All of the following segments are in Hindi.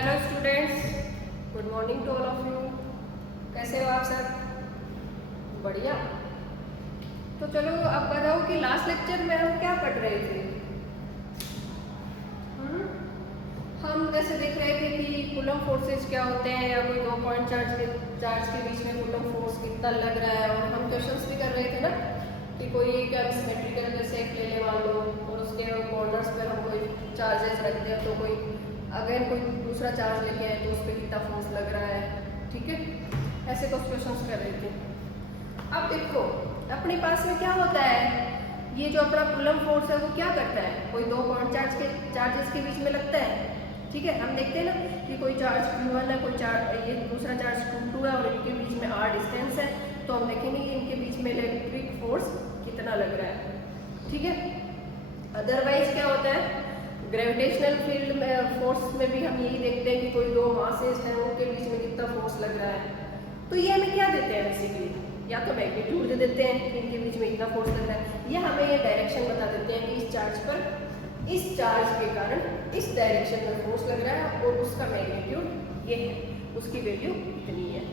Hello students, good morning to all of you. कैसे हो आप सब? बढ़िया। तो चलो अब बताओ कि लास्ट लेक्चर में हम क्या पढ़ रहे थे। हम जैसे देख रहे थे कि कूलम फोर्सेज क्या होते हैं, या कोई 2 पॉइंट चार्ज के बीच में कूलम फोर्स कितना लग रहा है। और हम क्वेश्चंस भी कर रहे थे ना कि कोई एक सिमेट्रिकल जैसे एक ले ले मान लो, और उसके कॉर्नर्स पर हम कोई चार्जेस रखते हैं, तो कोई अगर कोई दूसरा चार्ज लेके आए तो उस पर कितना फोर्स लग रहा है। ठीक है, ऐसे कुछ क्वेश्चंस कर रहे थे। अब देखो अपने पास में क्या होता है, ये जो अपना कूलम फोर्स है वो क्या करता है, कोई 2 पॉइंट चार्जेस के बीच में लगता है। ठीक है, हम देखते हैं ना कि कोई चार्ज Q1 है, कोई चार्ज ये दूसरा चार्ज Q2 है, और इनके बीच में R डिस्टेंस है। तो हम देखेंगे कि इनके बीच में इलेक्ट्रिक फोर्स कितना लग रहा है। ठीक है, अदरवाइज क्या होता है, ग्रेविटेशनल फील्ड में फोर्स में भी हम यही देखते हैं कि कोई 2 मासेस हैं उनके बीच में कितना फोर्स लग रहा है। तो ये हमें क्या देते हैं बेसिकली, या तो मैग्नीट्यूड दे देते हैं कि इनके बीच में इतना फोर्स लग रहा है, या हमें ये डायरेक्शन बता देते हैं कि इस चार्ज पर इस चार्ज के कारण इस डायरेक्शन में फोर्स लग रहा है, और उसका मैग्नीट्यूड ये है, उसकी वैल्यू इतनी है।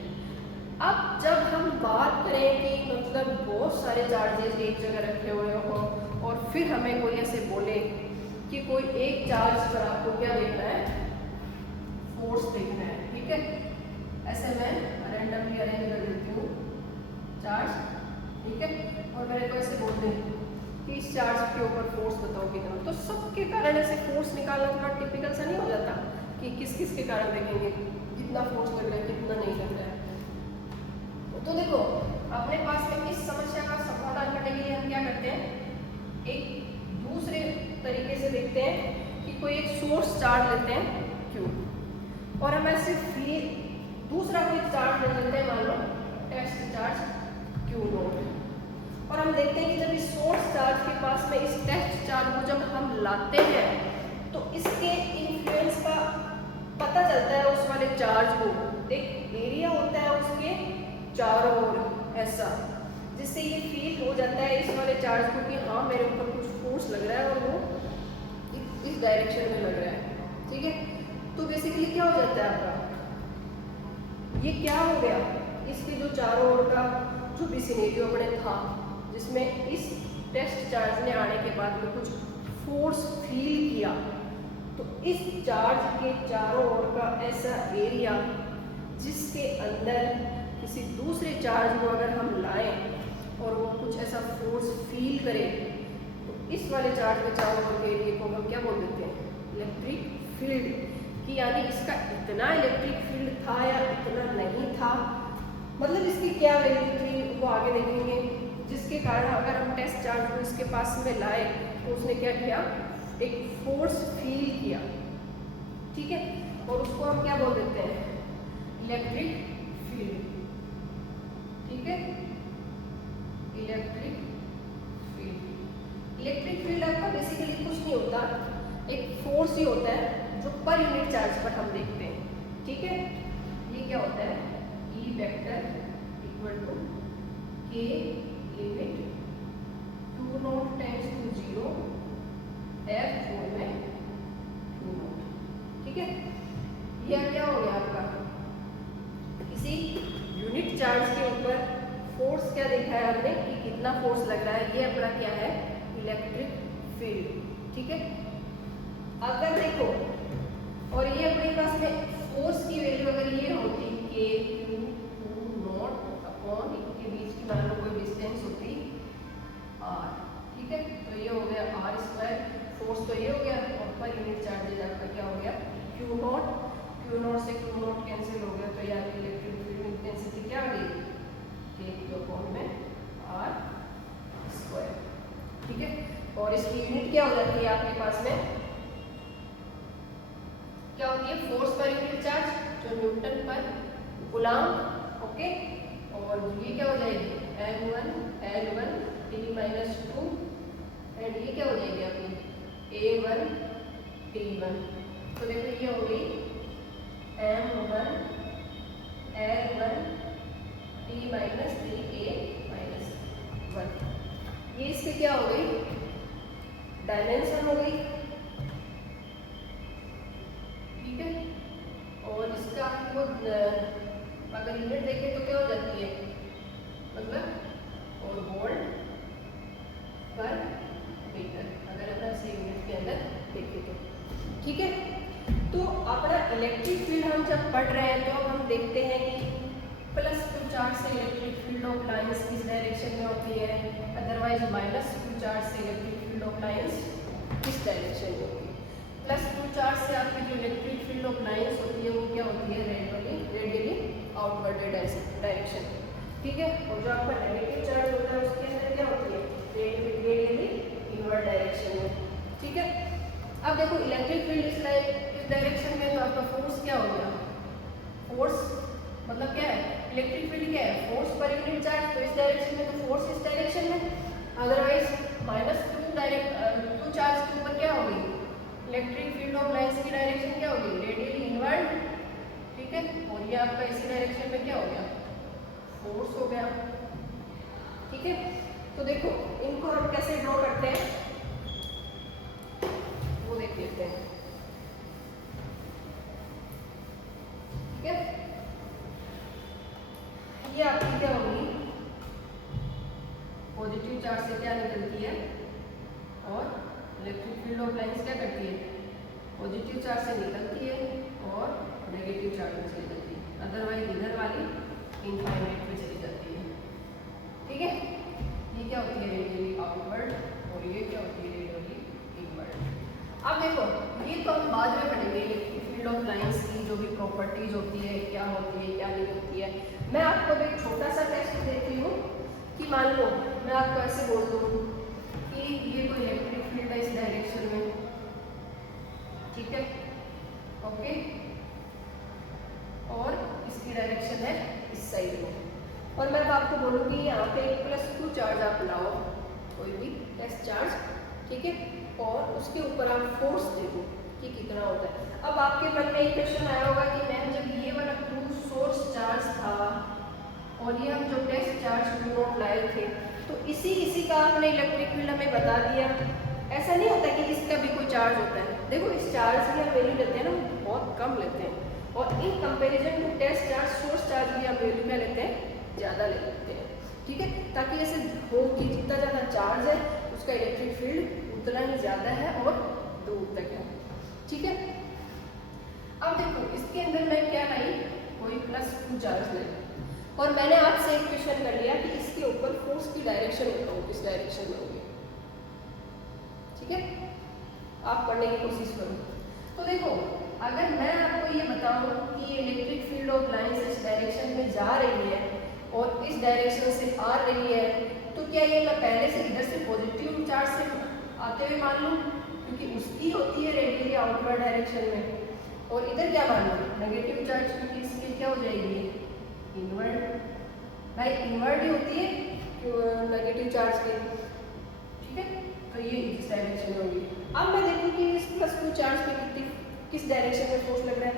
अब जब हम बात करें कि मतलब बहुत सारे चार्जेस एक जगह रखे हुए हों, और फिर हमें कोई ऐसे बोले कि कोई एक चार्ज पर आपको क्या देखना है, फोर्स देखना है। ठीक है, ऐसे मैं रैंडमली अरेंज कर देती हूँ चार्ज। ठीक है, और मेरे को ऐसे बोलते हैं कि इस चार्ज के ऊपर फोर्स बताओ कितना। तो सबके कारण ऐसे फोर्स निकालना थोड़ा टिपिकल सा नहीं हो जाता कि किस किस के कारण देखेंगे कितना फोर्स लग रहा है कितना नहीं लग रहा है। तो देखो अपने पास में इस समस्या का समाधान करने के लिए हम क्या करते हैं, एक दूसरे तरीके से देखते हैं कि कोई एक सोर्स चार्ज लेते हैं Q, और हम ऐसे फिर दूसरा कोई चार्ज ले लेते हैं, मान लो टेस्ट चार्ज Q0, और हम देखते हैं कि जब इस सोर्स चार्ज के पास में इस टेस्ट चार्ज को जब हम लाते हैं तो इसके इन्फ्लुएंस का पता चलता है उस वाले चार्ज को। एक एरिया होता है उसके चारों ओर ऐसा, जिससे ये फील हो जाता है इस वाले चार्ज को कि हाँ मेरे ऊपर कुछ फोर्स लग रहा है, और वो इस डायरेक्शन में लग रहा है। ठीक है, तो बेसिकली क्या हो जाता है आपका, ये क्या हो गया, इसके जो चारों ओर का जो भी सिनेरियो अपने था, जिसमें इस टेस्ट चार्ज ने आने के बाद में कुछ फोर्स फील किया, तो इस चार्ज के चारों ओर का ऐसा एरिया जिसके अंदर किसी दूसरे चार्ज को अगर हम लाएं और वो कुछ ऐसा फोर्स फील करे, तो इस वाले चार्ज के चारों ओर के एरिया को हम क्या बोल देते हैं, इलेक्ट्रिक फील्ड। कि यानी इसका इतना इलेक्ट्रिक फील्ड था या इतना नहीं था, मतलब इसकी क्या वैल्यू थी वो आगे देखेंगे, जिसके कारण अगर हम टेस्ट चार्ज को इसके पास में लाए तो उसने क्या किया, एक फोर्स फील किया। ठीक है, और उसको हम क्या बोल देते हैं, इलेक्ट्रिक फील्ड। ठीक है, इलेक्ट्रिक फील्ड। इलेक्ट्रिक फील्ड आपका बेसिकली कुछ नहीं होता, एक फोर्स ही होता है जो पर यूनिट चार्ज पर हम देखते हैं। ठीक है, ये क्या होता है, E vector equal to K limit Q0 tends to 0 F whole में Q0। ठीक है, यह क्या हो गया आपका, किसी यूनिट चार्ज के ऊपर फोर्स क्या देखा है हमने कि कितना फोर्स लग रहा है, ये अपना क्या है, इलेक्ट्रिक फील्ड। ठीक है, अगर देखो और ये अपने पास में फोर्स की वैल्यू अगर ये होती K Q0 अपॉन इनके बीच की मान लो कोई डिस्टेंस होती R। ठीक है, तो ये हो गया R², फोर्स तो ये हो गया, और पर यूनिट चार्जेज आपका क्या हो गया, Q0 से Q0 कैंसिल हो गया, तो यहाँ इलेक्ट्रिक फील्ड इंटेंसिटी क्या आ गई, K अपॉन में R²। ठीक है, और इसकी यूनिट क्या हो जाती है आपके पास में, क्या होती है, फोर्स पर यूनिट चार्ज जो न्यूटन पर कूलम। ओके, और ये क्या हो जाएगी, L1 T-2, एंड ये क्या हो जाएगी अपनी A1 T1। तो देखो ये हो गई M1 L1 T-3 A-1। ये इसकी क्या हो गई, डायमेंशन हो गई। ठीक है, ठीक है। तो अपना इलेक्ट्रिक फील्ड हम जब पढ़ रहे हैं तो अब हम देखते हैं कि +2 चार्ज से इलेक्ट्रिक फील्ड ऑफ लाइंस किस डायरेक्शन में होती है, अदरवाइज -2 चार्ज से इलेक्ट्रिक फील्ड ऑफ लाइंस किस डायरेक्शन में होती है। +2 चार्ज से आपकी जो इलेक्ट्रिक फील्ड ऑफ लाइंस होती है वो क्या होती है, रेडियली आउटवर्ड डायरेक्शन, ठीक है। और जो आपका नेगेटिव चार्ज होता है उसके अंदर क्या होती है, रेडियली इनवर्ड डायरेक्शन में, ठीक है। अब देखो इलेक्ट्रिक फील्ड इस डायरेक्शन में, तो आपका फोर्स क्या हो गया, फोर्स मतलब क्या है, इलेक्ट्रिक फील्ड क्या है, फोर्स पर यूनिट चार्ज, तो इस डायरेक्शन में तो फोर्स इस डायरेक्शन में, अदरवाइज -2 चार्ज के ऊपर क्या होगी, इलेक्ट्रिक फील्ड ऑफ लाइंस की डायरेक्शन क्या होगी, रेडियली इनवर्ड, ठीक है। और ये आपका इसी डायरेक्शन में क्या हो गया, फोर्स हो गया, ठीक है। तो देखो इनको हम कैसे ड्रॉ करते हैं वो देख लेते हैं, ठीक है। ये आपकी क्या होगी, पॉजिटिव चार्ज से क्या निकलती है, और इलेक्ट्रिक फील्ड ऑफ लाइंस क्या करती है, पॉजिटिव चार्ज से निकलती है और नेगेटिव चार्ज में चली जाती है, अदरवाइज इधर वाली इनफाइनाइट में चली जाती है, ठीक है। ये क्या होती है, रेडियली आउटवर्ड, और ये क्या होती है, रेडियली इनवर्ड। अब देखो ये तो हम बाद में पढ़ेंगे, इलेक्ट्रिक फील्ड ऑफ लाइंस की जो भी प्रॉपर्टीज होती है, क्या होती है क्या नहीं होती है। मैं आपको एक छोटा सा टेस्ट देती हूँ कि मान लो मैं आपको ऐसे बोल दूँ कि ये कोई इलेक्ट्रिक फील्ड है इस डायरेक्शन में, ठीक है, ओके, और इसकी डायरेक्शन है इस साइड में, और मैं आपको बोलूँगी यहाँ पे +2 चार्ज आप लाओ, कोई भी टेस्ट चार्ज, ठीक है, और उसके ऊपर आप फोर्स देखो कि कितना होता है। अब आपके मन में एक क्वेश्चन आया होगा कि मैम जब ये वाला 2 सोर्स चार्ज था और ये हम जो टेस्ट चार्ज Q0 लाए थे, तो इसी का आपने इलेक्ट्रिक फील्ड हमें बता दिया। ऐसा नहीं होता कि इसका भी कोई चार्ज होता है, देखो इस चार्ज की हम वैल्यू लेते हैं ना, बहुत कम लेते हैं, और in comparison to test charge source charge की हम वैल्यू क्या लेते हैं, ज़्यादा ले लेते हैं, ठीक है, ताकि ऐसे हो कि जितना ज़्यादा चार्ज है उसका इलेक्ट्रिक फील्ड उतना ही ज़्यादा है और दूर तक है, ठीक है। अब देखो इसके अंदर मैं क्या लाई, कोई +2 चार्ज ले, और मैंने आपसे एक क्वेश्चन कर लिया कि इसके ऊपर फोर्स की डायरेक्शन बताओ किस डायरेक्शन में होगी, ठीक है। आप पढ़ने की कोशिश करो। तो देखो अगर मैं आपको ये बताऊं कि ये इलेक्ट्रिक फील्ड ऑफ लाइंस इस डायरेक्शन में जा रही है और इस डायरेक्शन से आ रही है, तो क्या ये मैं पहले से इधर से पॉजिटिव चार्ज से आते हुए मान लूँ, क्योंकि उसकी होती है रेडियली आउटवर्ड डायरेक्शन में, और इधर क्या मान लूँ, नेगेटिव चार्ज, क्योंकि इसकी क्या हो जाएगी, इनवर्ड, भाई इनवर्ड ही होती है नेगेटिव चार्ज की, ठीक है। तो ये इस डायरेक्शन में होगी। अब मैं देखूँ कि इस +2 चार्ज पे किस डायरेक्शन में फोर्स लग रहा है,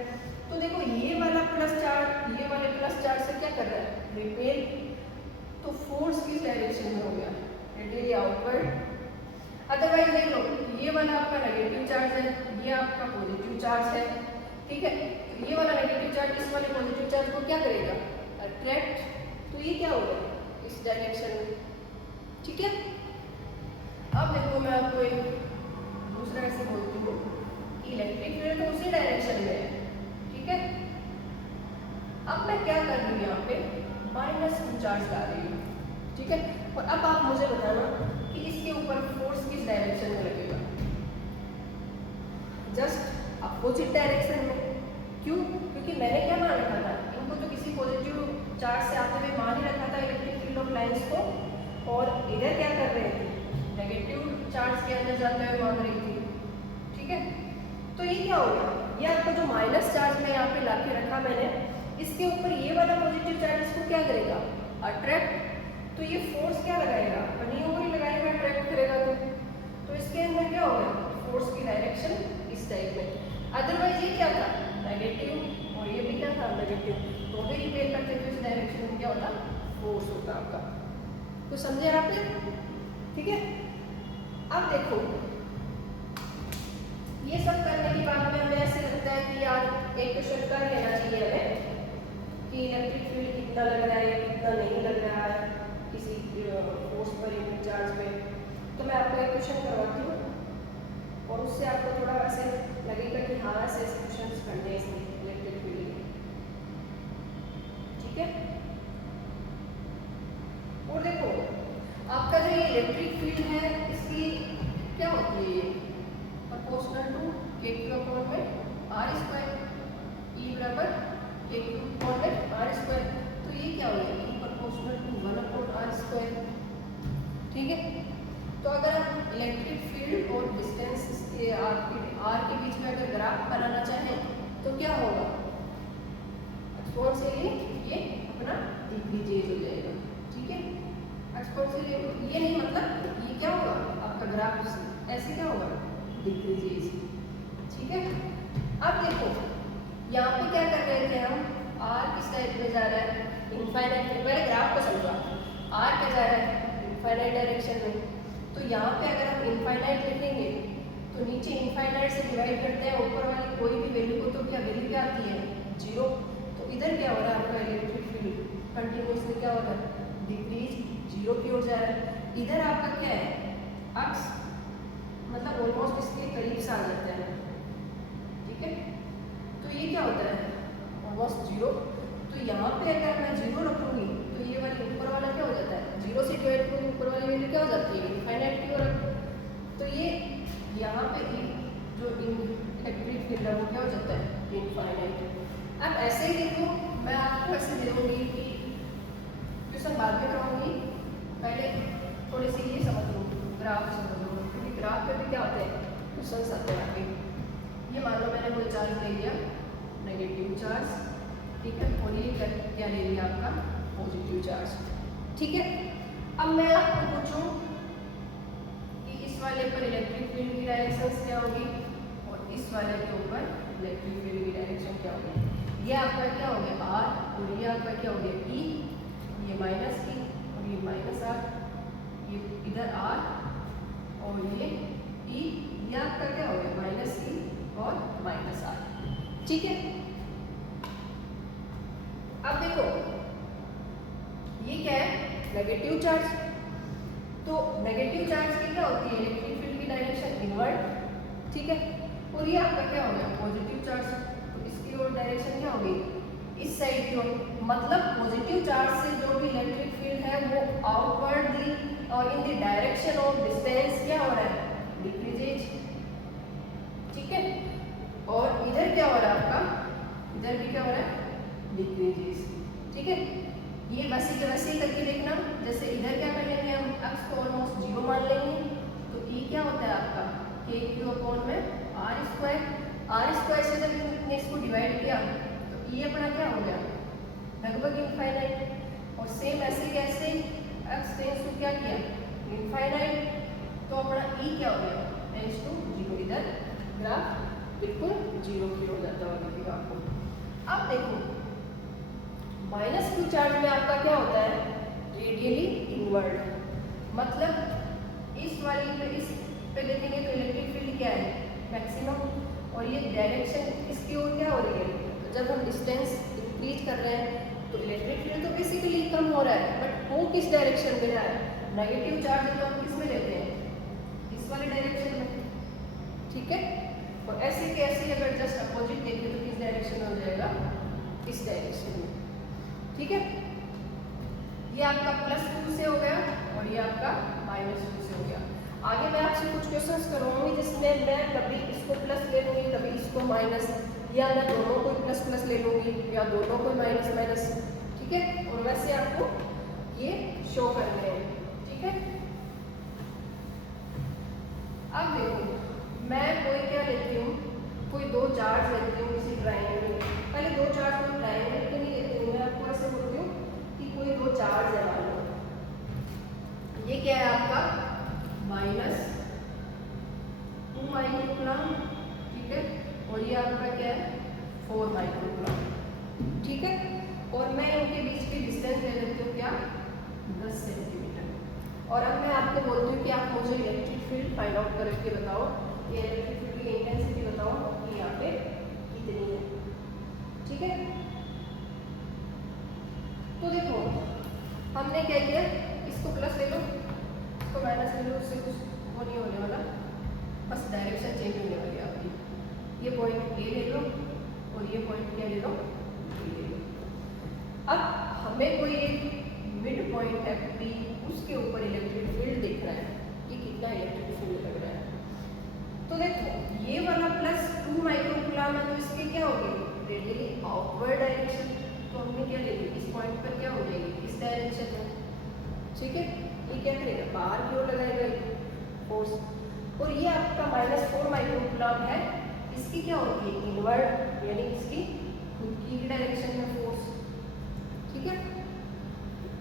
तो देखो ये वाला प्लस चार्ज ये वाले प्लस चार्ज से क्या कर रहा है, रिपेल, तो फोर्स किस डायरेक्शन में हो गया, रेडियली आउटवर्ड। अदरवाइज देख लो ये वाला आपका नेगेटिव चार्ज है, ये आपका पॉजिटिव चार्ज है, ठीक है, तो ये वाला नेगेटिव चार्ज इस वाले पॉजिटिव चार्ज को क्या करेगा, अट्रैक्ट, तो ये क्या होगा, इस डायरेक्शन में, ठीक है। अब देखो मैं आपको एक दूसरा ऐसे बोलती हूँ कि इलेक्ट्रिक फील्ड तो उसी डायरेक्शन में है, ठीक है। अब मैं क्या कर रही हूँ, यहाँ पे -2 चार्ज ला रही हूँ, ठीक है, और अब आप मुझे बताना कि इसके ऊपर फोर्स किस डायरेक्शन में लगेगा, जस्ट अपोजिट डायरेक्शन में। क्यों, क्योंकि मैंने क्या मान रखा था, इनको तो किसी पॉजिटिव चार्ज से आते हुए मान ही रखा था इलेक्ट्रिक फील्ड ऑफ लाइंस को, और इधर क्या कर रहे थे, नेगेटिव चार्ज के अंदर जाते हुए मान रही थी, ठीक है। तो ये क्या हो गया, ये आपका जो माइनस चार्ज में यहाँ पे ला के रखा मैंने, इसके ऊपर ये वाला पॉजिटिव चार्ज इसको क्या करेगा, अट्रैक्ट, तो ये फोर्स क्या लगाएगा, पनियों को ही लगाएगा, अट्रैक्ट करेगा, तो इसके अंदर क्या होगा, फोर्स की डायरेक्शन इस टाइप में। अदरवाइज ये क्या था, नेगेटिव, और ये भी क्या था, नेगेटिव, तो भी रिपेल करते थे इस डायरेक्शन में क्या होता, फोर्स होता आपका। तो समझे आपने, ठीक है। अब देखो ये सब करने के बाद में हमें ऐसे लगता है कि यार एक क्वेश्चन कर लेना चाहिए हमें कि इलेक्ट्रिक फील्ड कितना लग रहा है कितना नहीं लग रहा है किसी फोर्स पर यूनिट चार्ज पे। तो मैं आपको एक क्वेश्चन करवाती हूँ और उससे आपको थोड़ा ऐसे लगेगा कि हाँ ऐसे क्वेश्चंस करने हैं इसमें इलेक्ट्रिक फील्ड में, ठीक है। और देखो आपका जो ये इलेक्ट्रिक फील्ड है इसकी क्या होती है, ये proportional to k q upon में आर स्क्वायर, ई बराबर के क्यू अपॉन में आर स्क्वायर, तो ये क्या हो गया, E proportional to 1 upon r square, ठीक है। तो अगर आप इलेक्ट्रिक फील्ड और डिस्टेंस के आर के बीच में अगर ग्राफ बनाना चाहें तो क्या होगा, एक्सपोन से ये अपना डिक्रीजेज हो जाएगा, ठीक है। एक्सपोन से ये नहीं, मतलब ये क्या होगा आपका ग्राफ ऐसे क्या होगा, डिक्रीजेज, ठीक है। अब देखो यहाँ पे क्या कर रहे थे हम, आर किस टाइप में जा रहा है, इनफाइनाइट में, पहले ग्राफ को समझो, आर क्या जा रहा है इनफाइनाइट डायरेक्शन में, तो यहाँ पे अगर हम इनफाइनाइट लिखेंगे तो नीचे इनफाइनाइट से डिवाइड करते हैं, ऊपर वाली कोई भी वैल्यू को तो क्या वैल्यू क्या आती है 0, तो इधर क्या हो रहा है आपका इलेक्ट्रिक फील्ड कंटिन्यूसली क्या हो रहा है, डिक्रीज 0 की ओर जा रहा है। इधर आपका क्या है अक्स, मतलब ऑलमोस्ट इसके करीब से आ जाता है, ठीक है। तो ये क्या होता है ऑलमोस्ट 0, तो यहाँ पे अगर मैं 0 रखूँगी तो ये वाली ऊपर वाला क्या हो जाता है, 0 से डिवाइड करूँगी ऊपर वाली वैल्यू क्या हो जाती है इनफाइनाइट की ओर, तो ये यहाँ पे जो इलेक्ट्रिक फील्ड है वो क्या हो जाता है इनफाइनाइट। अब ऐसे ही देखो मैं आपको ऐसे दे दूँगी कि क्वेश्चन बाद में कराऊँगी, पहले थोड़ी सी ये समझ लो, ग्राफ समझ लो, क्योंकि ग्राफ पे भी क्या होते हैं क्वेश्चन आते हैं आगे। ये मान लो मैंने कोई चार्ज ले लिया नेगेटिव चार्ज, ठीक है, और ये क्या ले लिया आपका पॉजिटिव चार्ज, ठीक है। अब मैं आपको पूछूं कि इस वाले पर इलेक्ट्रिक फील्ड की डायरेक्शन क्या होगी और इस वाले के ऊपर इलेक्ट्रिक फील्ड की डायरेक्शन क्या होगी, ये आपका क्या हो गया आर और ये आपका क्या हो गया ई, ये माइनस ई और ये माइनस आर, ये इधर आर और ये ई, ये आपका क्या हो गया माइनस ई और माइनस आर, ठीक है। अब देखो ये क्या है नेगेटिव चार्ज, तो नेगेटिव चार्ज की क्या होती है इलेक्ट्रिक फील्ड की डायरेक्शन इनवर्ट, ठीक है। और ये आपका क्या हो गया पॉजिटिव चार्ज, तो इसकी ओर डायरेक्शन क्या होगी इस साइड की ओर, मतलब पॉजिटिव चार्ज से जो भी इलेक्ट्रिक फील्ड है वो आउटवर्डली और in the direction of distance क्या हो रहा है डिक्रीजेज, ठीक है। और इधर क्या हो रहा है आपका, इधर भी क्या हो रहा है डिक्रीजेज, ठीक है। ये वैसे के वैसे ही करके देखना, जैसे इधर क्या कर लेंगे हम एक्स को ऑलमोस्ट 0 मान लेंगे, तो ई क्या होता है आपका के क्यू अपॉन में आर स्क्वायर, आर स्क्वायर से जब हमने इसको डिवाइड किया तो ई अपना क्या हो गया लगभग इनफाइनाइट, और सेम ऐसे कैसे एक्स टेंस टू क्या किया इनफाइनाइट, तो अपना ई क्या हो गया टेंस टू 0, इधर ग्राफ बिल्कुल 0 की हो जाता है आपको। अब देखो माइनस क्यू चार्ज में आपका क्या होता है रेडियली इनवर्ड, मतलब इस वाली पे इस पे देखेंगे तो इलेक्ट्रिक फील्ड क्या है मैक्सिमम, और ये डायरेक्शन इसकी ओर क्या हो रही है, तो जब हम डिस्टेंस इंक्रीज कर रहे हैं तो इलेक्ट्रिक फील्ड तो बेसिकली कम हो रहा है, बट वो किस डायरेक्शन में जा रहा है, नेगेटिव चार्ज तो हम किस में लेते हैं इस वाले डायरेक्शन में, ठीक है। और ऐसे के ऐसे अगर जस्ट अपोजिट देखें तो किस डायरेक्शन में हो जाएगा इस डायरेक्शन में, ठीक है। ये आपका +2 से हो गया और ये आपका -2 से हो गया। आगे मैं आपसे कुछ क्वेश्चंस करवाऊंगी जिसमें मैं कभी इसको प्लस ले लूँगी कभी इसको माइनस, या मैं दोनों को प्लस प्लस ले लूँगी या दोनों को माइनस माइनस, ठीक है। और वैसे आपको ये शो करने हैं, ठीक है। अब देखो मैं कोई क्या लेती हूँ, कोई दो चार्ज लेती हूँ किसी ट्रायंगल में, पहले दो चार्ज को ट्रायंगल के नहीं लेती हूँ, मैं आपको ऐसे बोलती हूँ कि कोई दो चार्ज है मान लो, ये क्या है आपका -2 माइक्रोकूलम, ठीक है, और ये आपका क्या है 4 माइक्रोकूलम, ठीक है। और मैं इनके बीच की डिस्टेंस ले लेती हूँ क्या 10 सेंटीमीटर, और अब मैं आपको बोलती हूँ कि आप मुझे इलेक्ट्रिक फील्ड फाइंड आउट करके बताओ, ये इलेक्ट्रिक फील्ड की इंटेंसिटी बताओ कि यहाँ पे कितनी है, ठीक है। तो देखो हमने क्या किया, इसको प्लस ले लो इसको माइनस ले लो, उससे कुछ वो नहीं होने वाला, बस डायरेक्शन चेंज हो 2 माइक्रोकूलम है तो इसके क्या होगी रेडियली आउटवर्ड डायरेक्शन। तो हमने क्या ले ली इस पॉइंट पर क्या हो जाएगी इस डायरेक्शन में, ठीक है। ये क्या करेगा बाहर की ओर लगाएगा फोर्स, और ये आपका -4 माइक्रोकूलम है, इसकी क्या होती है इनवर्ड यानी इसकी खुद की डायरेक्शन में फोर्स, ठीक है।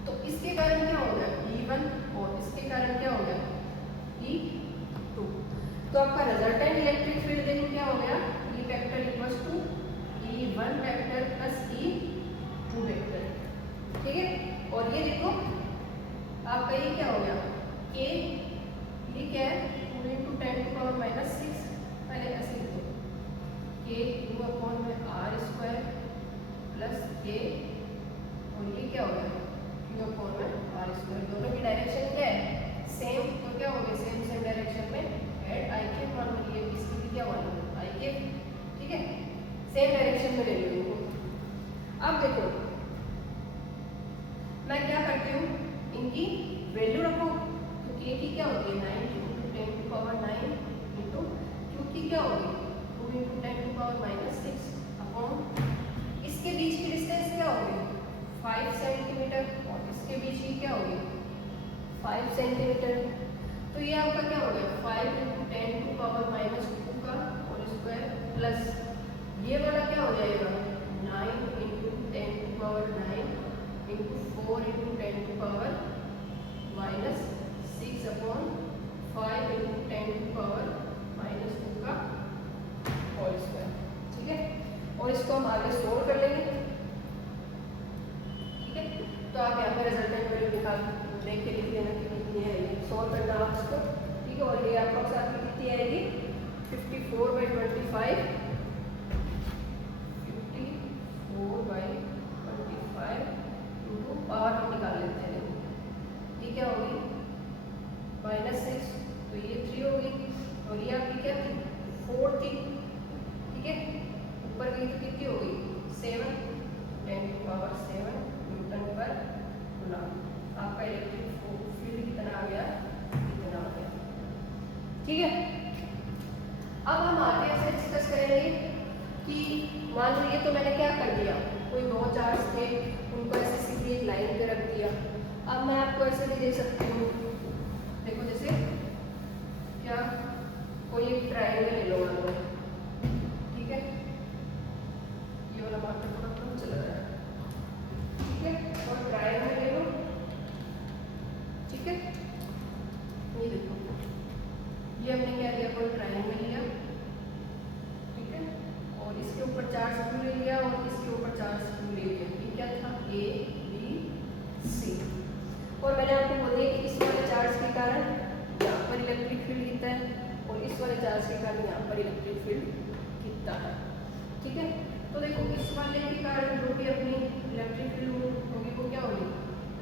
तो इसके कारण क्या हो गया E1 और इसके कारण क्या हो गया E2। तो आपका रिजल्टेंट इलेक्ट्रिक फील्ड देखो क्या हो गया E vector equals to E1 vector plus E2 vector, ठीक है। और ये देखो आपका ये क्या हो गया K, ये क्या है 2 × 10⁻⁻⁶, पहले ऐसे लिखो K Q/R² प्लस K, और ये क्या हो गया Q/R²। दोनों की डायरेक्शन क्या है सेम, तो क्या हो गया सेम डायरेक्शन में एड आई के मान लो, ये इसकी भी क्या मान आई के, ठीक है, सेम डायरेक्शन में ले लो इनको। अब देखो मैं क्या करती हूँ इनकी वैल्यू रखो, तो K की क्या होती है 9 × 10⁻⁹ इंटू Q की क्या होगी 2 × 10⁻⁶ अपॉन इसके बीच की डिस्टेंस क्या होगी 5 सेंटीमीटर और इसके बीच की क्या होगी 5 सेंटीमीटर। तो ये आपका क्या हो गया 5 × 10⁻⁻² का होल स्क्वायर प्लस ये वाला क्या हो जाएगा 9 × 10⁻⁹ इंटू 4 × 10⁻⁻⁶ अपॉन 5 × 10⁻⁻² का होल स्क्वायर, ठीक है। और इसको हम आगे सोल्व कर लेंगे, ठीक है। तो आप यहाँ पे रिजल्टेंट वैल्यू निकाल देख के लिख देना कि कितनी है, ये सोल्व करना आप इसको, ठीक है। और ये आपको आपकी कितनी आएगी 54/25, 54/25 इंटू पावर हम निकाल लेते हैं, देखो ये क्या होगी -6, तो ये 3 होगी, और ये आपकी क्या थी 4 थी, ठीक है। ऊपर गई तो कितनी होगी 7, 10⁻⁷ न्यूटन पर कूलम। आपका इलेक्ट्रिक फील्ड कितना आ गया इतना आ गया, ठीक है। अब हम आगे ऐसे डिस्कस करेंगे कि मान लीजिए तो मैंने क्या कर दिया, कोई 2 चार्ज थे उनको ऐसे सीधी एक लाइन पे रख दिया। अब मैं आपको ऐसे भी दे सकती हूँ, देखो जैसे क्या कोई एक ट्रायंगल ले लो मान लो, ठीक है। ये वाला मार्कर थोड़ा कम चला रहा है, ठीक है। और ट्रायंगल ले लो, ठीक है। ये देखो ये हमने क्या लिया कोई ट्रायंगल लिया, ठीक है। और इसके ऊपर 4 स्क्रू ले लिया और इसके ऊपर 4 स्क्रू ले लिया, ये क्या था A B C। और मैंने आपको बोल दिया कि इस वाले चार्ज के कारण यहाँ पर इलेक्ट्रिक फील्ड कितना है और इस वाले चार्ज के कारण यहाँ पर इलेक्ट्रिक फील्ड कितना है, ठीक है। तो देखो इस वाले के कारण जो भी अपनी इलेक्ट्रिक फील्ड होगी वो क्या होगी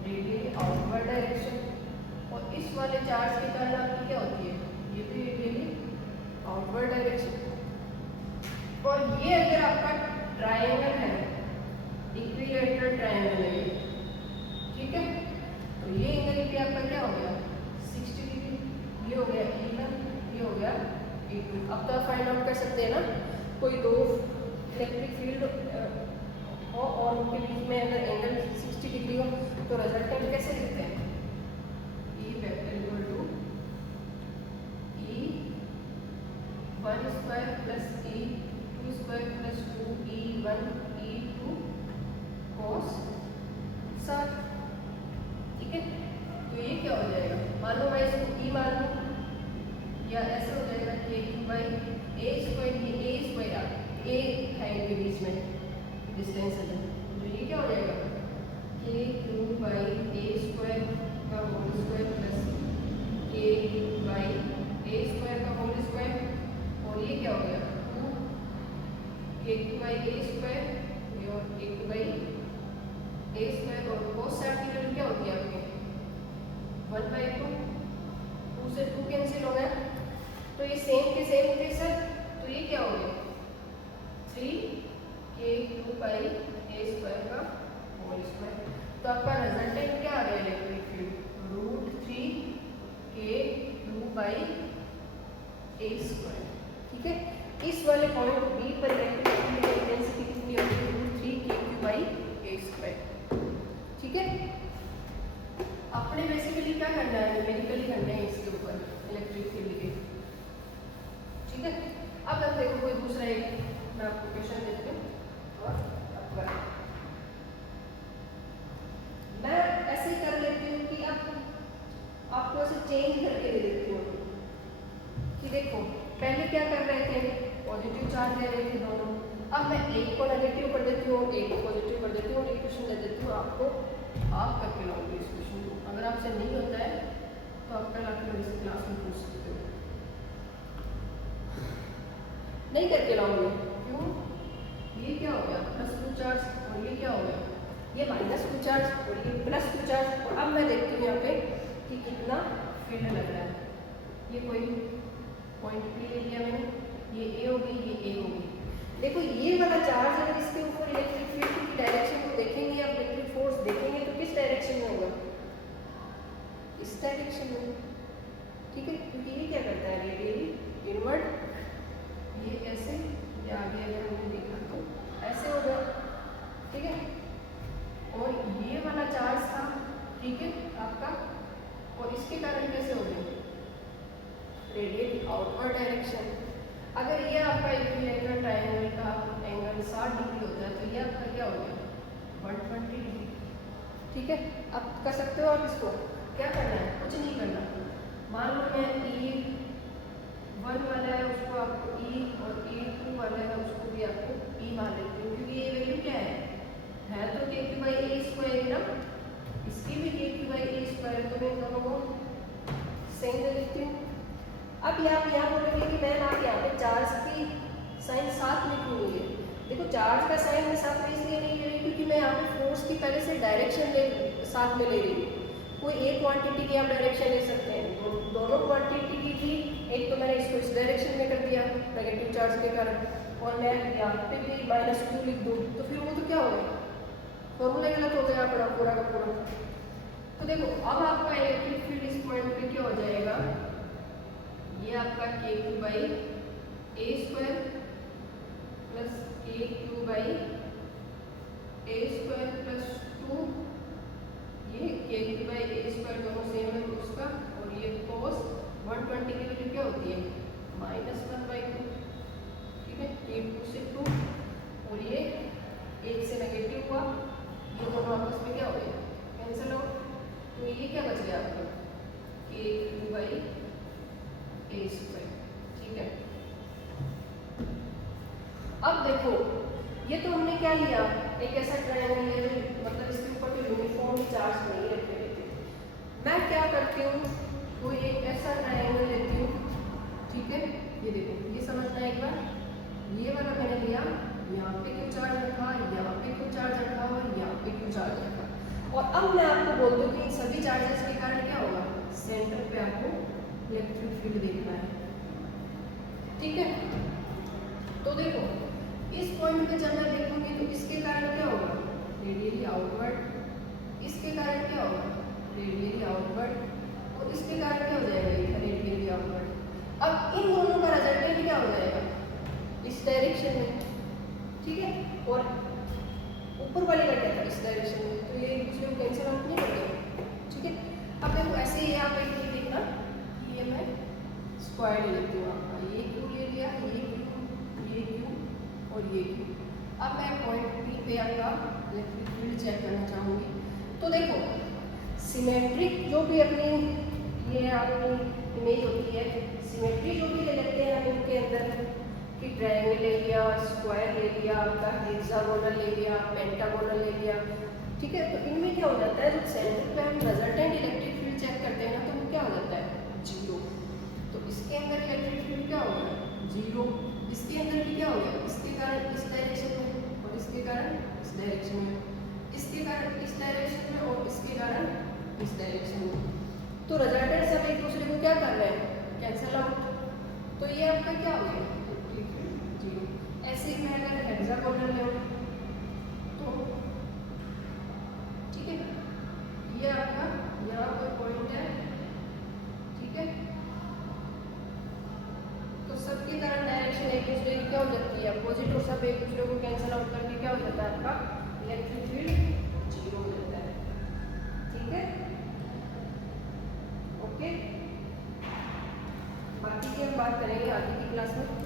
रेडियली आउटवर्ड डायरेक्शन, और इस वाले चार्ज के कारण आपकी क्या होती है ये भी रेडियली आउटवर्ड डायरेक्शन। और ये अगर आपका ट्रायंगल है इक्विलैटरल ट्रायंगल है, ठीक है। तो ये एंगल भी आपका क्या हो गया 60 डिग्री, ये हो गया E1, ये हो गया E2। अब तो आप फाइंड आउट कर सकते हैं ना, कोई 2 इलेक्ट्रिक फील्ड हो और उनके बीच में अगर एंगल 60 डिग्री हो तो रिजल्टेंट कैसे लिखते हैं E vector equal to E1² plus E2² plus 2E1 E2 cos 7, ठीक है। तो ये क्या हो जाएगा मान लो मैं इसको E मान लूँ या ऐसे हो जाएगा KQ/A², ये A² है इनके बीच में डिस्टेंस है, तो ये क्या हो जाएगा KQ/A² का होल स्क्वायर प्लस KQ/A² का होल स्क्वायर, और ये क्या हो गया 2KQ/A² और KQ/A² और cos 7 की वैल्यू क्या होती है आपके 1/2, 2 से 2 कैंसिल हो गया, तो ये सेम के सेम थे सर, तो ये क्या हो गया 3KQ/A² का होल स्क्वायर। तो आपका रिजल्टेंट क्या आ गया इलेक्ट्रिक फील्ड √3KQ/A², ठीक है। इस वाले पॉइंट बी पर इलेक्ट्रिक फील्ड की इंटेंसिटी कितनी होगी, 3 kQ/a²। ठीक है, अपने बेसिकली क्या करना है, न्यूमेरिकली करना है इसके ऊपर इलेक्ट्रिक फील्ड के। ठीक है, अब हम देखो कोई दूसरा एक मैं आपको क्वेश्चन देती हूँ और मैं ऐसे ही कर लेती हूँ कि अब आपको ऐसे चेंज करके दे देती हूँ कि देखो पहले क्या कर रहे थे, पॉजिटिव चार्ज ले रहे थे दोनों, अब मैं एक को नेगेटिव कर देती हूँ, एक को पॉजिटिव कर देती हूँ और एक क्वेश्चन दे देती हूँ आपको, आप करके लाऊंगी इस क्वेश्चन को। अगर आपसे नहीं होता है तो आप कल आके मेरे से क्लास में पूछ सकते हो, नहीं करके लाऊंगी। क्यों, ये क्या हो गया +2 चार्ज और ये क्या हो गया, ये -2 चार्ज और ये +2 चार्ज। और अब मैं देखती हूँ यहाँ पे कि कितना फील्ड लग रहा है। ये कोई पॉइंट पी ले लिया मैंने, ये ए होगी, ये ए होगी। देखो ये वाला चार्ज अगर इसके ऊपर इलेक्ट्रिक फील्ड की डायरेक्शन को देखेंगे, आप इलेक्ट्रिक फोर्स देखेंगे तो किस डायरेक्शन में होगा, इस डायरेक्शन में। ठीक है, क्योंकि ये क्या करता है, रेडियली इनवर्ट, ये ऐसे, ये आगे अगर हमने देखा तो ऐसे हो गया। ठीक है, और ये वाला चार्ज था, ठीक है आपका, और इसके कारण कैसे हो गया, रेडियली आउटवर्ड डायरेक्शन। अगर ये आपका इक्विलेटरल ट्रायंगल का एंगल 60 डिग्री होता है तो ये आपका क्या हो गया, 120 डिग्री। ठीक है, अब कर सकते हो आप इसको, क्या करना है, कुछ नहीं करना। मान लो मैं E1 वाला है उसको आपको E और E2 वाला है उसको भी आपको E मान लेती हूँ, क्योंकि ये वैल्यू क्या है तो kQ/a² ना, इसकी भी kQ/a² है, तो मैं दोनों को सेम दे देती हूँ। अब आप यहाँ बोलेंगे कि मैम आप यहाँ पे चार्ज की साइन साथ में क्यों नहीं है। देखो चार्ज का साइन मैं साथ में इसलिए नहीं ले रही क्योंकि मैं यहाँ पे फोर्स की पहले से डायरेक्शन साथ में ले रही हूँ। कोई एक क्वांटिटी की आप डायरेक्शन ले सकते हैं, दोनों क्वांटिटी की थी, एक तो मैंने इसको इस डायरेक्शन में कर दिया नेगेटिव चार्ज के कारण, और मैं यहाँ पे भी -2 लिख दूँ तो फिर वो तो क्या हो गया, फॉर्मूला गलत हो गया अपना पूरा का पूरा। तो देखो अब आपका इलेक्ट्रिक फील्ड इस पॉइंट पे क्या हो जाएगा, ये आपका kQ/a² प्लस kQ/a² + 2, ये kQ/a² दोनों सेम है तो उसका, और ये cos 120 की वैल्यू क्या होती है, -1/2। ठीक है, ये 2 से 2 और ये 1 से नेगेटिव हुआ, ये दोनों आपस में क्या हो गए, कैंसिल आउट। तो ये क्या बच गया आपका, kQ/a²। ठीक है, अब देखो ये तो हमने क्या लिया, एक ऐसा ट्रायंगल है मतलब इसके ऊपर तो यूनिफॉर्म चार्ज नहीं रखे थे। मैं क्या करती हूँ, कोई एक ऐसा ट्रायंगल लेती हूँ। ठीक है, ये देखो, ये समझना एक बार, ये वाला मैंने लिया, यहाँ पे क्यों चार्ज रखा, यहाँ पे क्यों चार्ज रखा और यहाँ पे क्यों चार्ज रखा। और अब मैं आपको बोल दूँ कि इन सभी चार्जेस के कारण क्या होगा, सेंटर पे आपको इलेक्ट्रिक फील्ड देखना है। ठीक है, तो देखो इस पॉइंट पे जब मैं देखूंगी तो इसके कारण क्या होगा, रेडियली आउटवर्ड, इसके कारण क्या होगा, रेडियली आउटवर्ड, और इसके कारण क्या हो जाएगा, रेडियली आउटवर्ड। अब इन दोनों का रिजल्टेंट क्या हो जाएगा, इस डायरेक्शन में। ठीक है, और ऊपर वाले का क्या था, इस डायरेक्शन में, तो ये एक दूसरे को कैंसिल आउट नहीं करेगा। ठीक है, अब देखो ऐसे ही आप एक चीज देखना कि ये मैं स्क्वायर ले लेती हूँ आपका, ये क्यों ले लिया, ये क्यों और ये क्यों। अब मैं पॉइंट P पे आपका इलेक्ट्रिक फील्ड चेक करना चाहूँगी। तो देखो सिमेट्रिक जो भी अपनी ये आपकी इमेज होती है, सिमेट्री जो भी ले लेते हैं हम इनके अंदर कि ट्रायंगल ले लिया, स्क्वायर ले लिया, आपका हेक्सागोनल ले लिया, पेंटागोनल ले लिया। ठीक है, तो इनमें क्या हो जाता है, जब सेंटर पे हम रिजल्टेंट इलेक्ट्रिक फील्ड चेक करते हैं ना तो वो क्या हो जाता है, 0। तो इसके अंदर इलेक्ट्रिक फील्ड क्या होगा, 0। इसके अंदर भी क्या हो गया, इसके कारण इस डायरेक्शन में और इसके कारण इस डायरेक्शन में, इसके कारण इस डायरेक्शन में और इसके कारण इस डायरेक्शन में। तो रिजल्टेंट सब एक दूसरे को क्या कर रहे हैं, कैंसिल आउट। तो ये आपका क्या हो गया, 0। ऐसे ही मैं अगर हेक्सागोनल लूं तो ठीक है, ये आपका यहाँ पर पॉइंट है। ठीक है, तो सबके कारण डायरेक्शन एक एक दूसरे की क्या हो जाती है, अपोजिट और सब एक दूसरे को कैंसिल आउट करके क्या हो जाता है आपका इलेक्ट्रिक फील्ड जीरो हो जाता है। ठीक है, ओके, बाकी की हम बात करेंगे आगे की क्लास में।